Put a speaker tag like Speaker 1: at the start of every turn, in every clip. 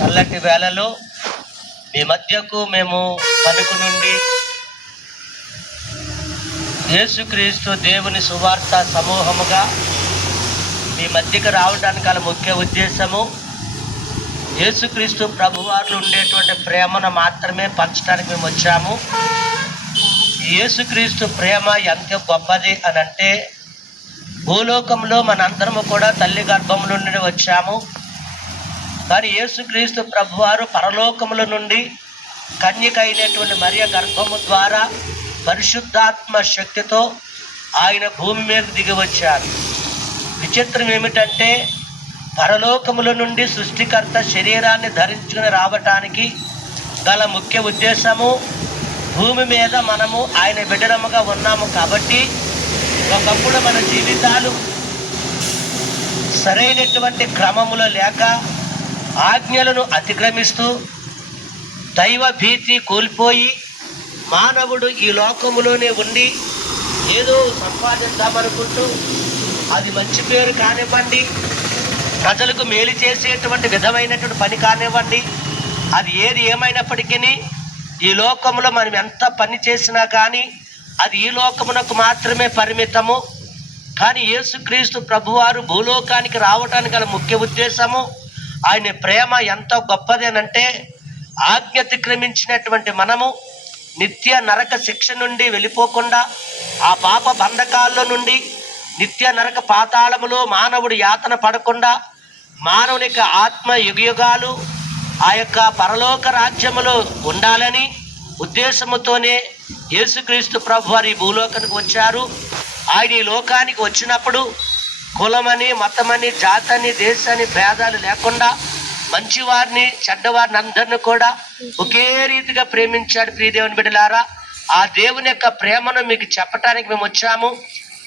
Speaker 1: చల్లటి వేళలో మీ మధ్యకు మేము పలుకు నుండి యేసుక్రీస్తు దేవుని సువార్త సమూహముగా మీ మధ్యకు రావడానికి గల ముఖ్య ఉద్దేశము యేసుక్రీస్తు ప్రభువారు ఉండేటువంటి ప్రేమను మాత్రమే పంచడానికి మేము వచ్చాము. యేసుక్రీస్తు ప్రేమ ఎంత గొప్పది అని అంటే భూలోకంలో మనందరము కూడా తల్లి గర్భముల నుండి వచ్చాము. మరి యేసుక్రీస్తు ప్రభువారు పరలోకముల నుండి కన్యక అయినటువంటి మరియ గర్భము ద్వారా పరిశుద్ధాత్మ శక్తితో ఆయన భూమి మీద దిగి వచ్చారు. విచిత్రం ఏమిటంటే పరలోకముల నుండి సృష్టికర్త శరీరాన్ని ధరించుకుని రావటానికి గల ముఖ్య ఉద్దేశము భూమి మీద మనము ఆయన బిడ్డలముగా ఉన్నాము కాబట్టి ఒకప్పుడు మన జీవితాలు సరైనటువంటి క్రమములో లేక ఆజ్ఞలను అతిక్రమిస్తూ దైవ భీతి కోల్పోయి మానవుడు ఈ లోకములోనే ఉండి ఏదో సంపాదిద్దామనుకుంటూ అది మంచి పేరు కానివ్వండి ప్రజలకు మేలు చేసేటువంటి విధమైనటువంటి పని కానివ్వండి అది ఏది ఏమైనప్పటికీ ఈ లోకంలో మనం ఎంత పని చేసినా కానీ అది ఈ లోకమునకు మాత్రమే పరిమితము. కానీ యేసుక్రీస్తు ప్రభువారు భూలోకానికి రావడానికి గల ముఖ్య ఉద్దేశము ఆయన ప్రేమ ఎంత గొప్పదేనంటే ఆజ్ఞ అతిక్రమించినటువంటి మనము నిత్య నరక శిక్ష నుండి వెళ్ళిపోకుండా ఆ పాప బంధకాల్లో నుండి నిత్య నరక పాతాళములో మానవుడు యాతన పడకుండా మానవునికి ఆత్మ యుగయుగాలు ఆ యొక్క పరలోక రాజ్యములో ఉండాలని ఉద్దేశముతోనే యేసుక్రీస్తు ప్రభు వారి భూలోకానికి వచ్చారు. ఆయన ఈ లోకానికి వచ్చినప్పుడు కులమని మతమని జాతని దేశాన్ని భేదాలు లేకుండా మంచివారిని చెడ్డవారిని అందరిని కూడా ఒకే రీతిగా ప్రేమించాడు ప్రియదేవుని బిడ్డలారా. ఆ దేవుని యొక్క ప్రేమను మీకు చెప్పటానికి మేము వచ్చాము.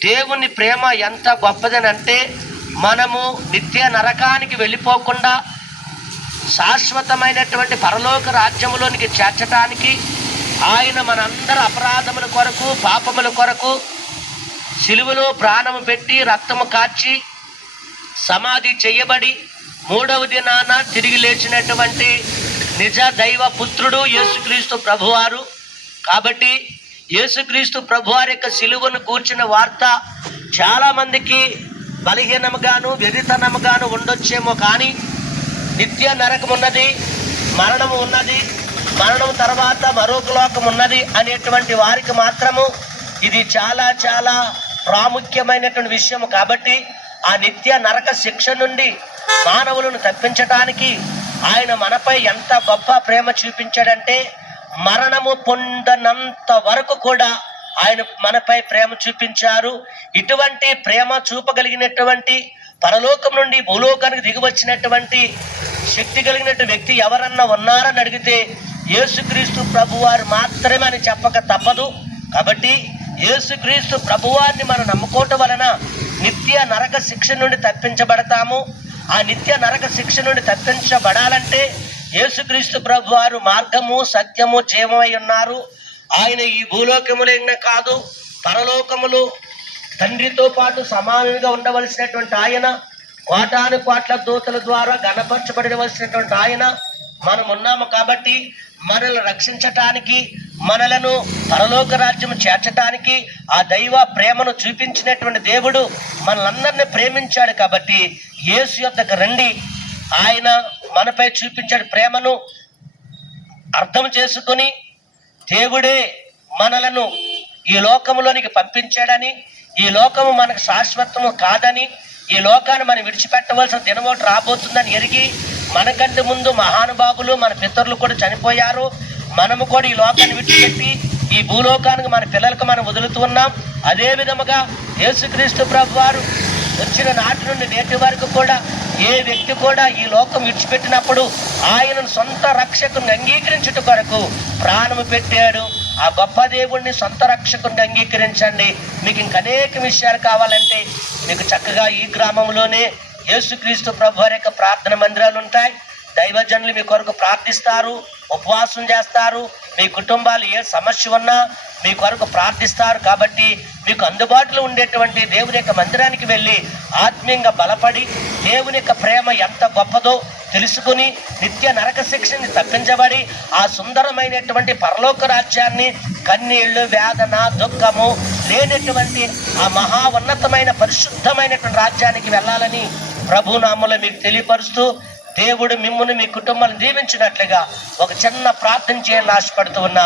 Speaker 1: దేవుని ప్రేమ ఎంత గొప్పదని అంటే మనము నిత్య నరకానికి వెళ్ళిపోకుండా శాశ్వతమైనటువంటి పరలోక రాజ్యములోనికి చేర్చటానికి ఆయన మనందరి అపరాధముల కొరకు పాపముల కొరకు సిలువలో ప్రాణము పెట్టి రక్తము కార్చి సమాధి చేయబడి మూడవ దినాన తిరిగి లేచినటువంటి నిజ దైవ పుత్రుడు యేసుక్రీస్తు ప్రభువారు. కాబట్టి యేసుక్రీస్తు ప్రభువారి యొక్క సిలువను కూర్చిన వార్త చాలామందికి బలహీనముగాను వెరితనముగాను ఉండొచ్చేమో కానీ నిత్య నరకం ఉన్నది మరణము ఉన్నది మరణం తర్వాత మరొక లోకం ఉన్నది అనేటువంటి వారికి మాత్రము ఇది చాలా చాలా ప్రాముఖ్యమైనటువంటి విషయం కాబట్టి ఆ నిత్య నరక శిక్ష నుండి మానవులను తప్పించటానికి ఆయన మనపై ఎంత గొప్ప ప్రేమ చూపించాడంటే మరణము పొందనంత వరకు కూడా ఆయన మనపై ప్రేమ చూపించారు. ఇటువంటి ప్రేమ చూపగలిగినటువంటి పరలోకం నుండి భూలోకానికి దిగివచ్చినటువంటి శక్తి కలిగినటువంటి వ్యక్తి ఎవరన్నా ఉన్నారని అడిగితే యేసుక్రీస్తు ప్రభువారు మాత్రమే అని చెప్పక తప్పదు. కాబట్టి యేసుక్రీస్తు ప్రభువారిని మనం నమ్ముకోవటం వలన నిత్య నరక శిక్ష నుండి తప్పించబడతాము. ఆ నిత్య నరక శిక్ష నుండి తప్పించబడాలంటే యేసుక్రీస్తు ప్రభువారు మార్గము సత్యము జీవమై ఉన్నారు. ఆయన ఈ భూలోకములైన కాదు పరలోకములు తండ్రితో పాటు సమానంగా ఉండవలసినటువంటి ఆయన కోటాను కోట్ల దూతల ద్వారా గణపరచబడవలసినటువంటి ఆయన మనం ఉన్నాము కాబట్టి మనల్ని రక్షించటానికి మనలను పరలోక రాజ్యం చేర్చటానికి ఆ దైవ ప్రేమను చూపించినటువంటి దేవుడు మనలందరినీ ప్రేమించాడు కాబట్టి యేసు యొద్దకు రండి. ఆయన మనపై చూపించాడు ప్రేమను అర్థం చేసుకొని దేవుడే మనలను ఈ లోకంలోనికి పంపించాడని ఈ లోకము మనకు శాశ్వతము కాదని ఈ లోకాన్ని మనం విడిచిపెట్టవలసిన దినమోటి రాబోతుందని ఎరిగి మనకంటే ముందు మహానుభావులు మన పితరులు కూడా చనిపోయారు. మనము కూడా ఈ లోకాన్ని విడిచిపెట్టి ఈ భూలోకానికి మన పిల్లలకు మనం వదులుతూ ఉన్నాం. అదే విధముగా యేసుక్రీస్తు ప్రభు వారు వచ్చిన నాటి నుండి నేటి వరకు కూడా ఏ వ్యక్తి కూడా ఈ లోకం విడిచిపెట్టినప్పుడు ఆయనను సొంత రక్షకుని అంగీకరించుట కొరకు ప్రాణము పెట్టాడు. ఆ గొప్ప దేవుణ్ణి సొంత రక్షకుని అంగీకరించండి. మీకు ఇంక అనేక విషయాలు కావాలంటే మీకు చక్కగా ఈ గ్రామంలోనే యేసుక్రీస్తు ప్రభు వారి యొక్క ప్రార్థన మందిరాలు ఉంటాయి. దైవజనులు మీ కొరకు ప్రార్థిస్తారు ఉపవాసం చేస్తారు. మీ కుటుంబాలు ఏ సమస్య ఉన్నా మీ కొరకు ప్రార్థిస్తారు. కాబట్టి మీకు అందుబాటులో ఉండేటువంటి దేవుని యొక్క మందిరానికి వెళ్ళి ఆత్మీయంగా బలపడి దేవుని యొక్క ప్రేమ ఎంత గొప్పదో తెలుసుకుని నిత్య నరక శిక్షని తప్పించబడి ఆ సుందరమైనటువంటి పరలోక రాజ్యాన్ని కన్నీళ్ళు వేదన దుఃఖము లేనటువంటి ఆ మహా ఉన్నతమైన పరిశుద్ధమైనటువంటి రాజ్యానికి వెళ్ళాలని ప్రభునామలు మీకు తెలియపరుస్తూ దేవుడు మిమ్మల్ని మీ కుటుంబాన్ని దీవించినట్లుగా ఒక చిన్న ప్రార్థన చేయాలని ఆశపడుతూ ఉన్నాము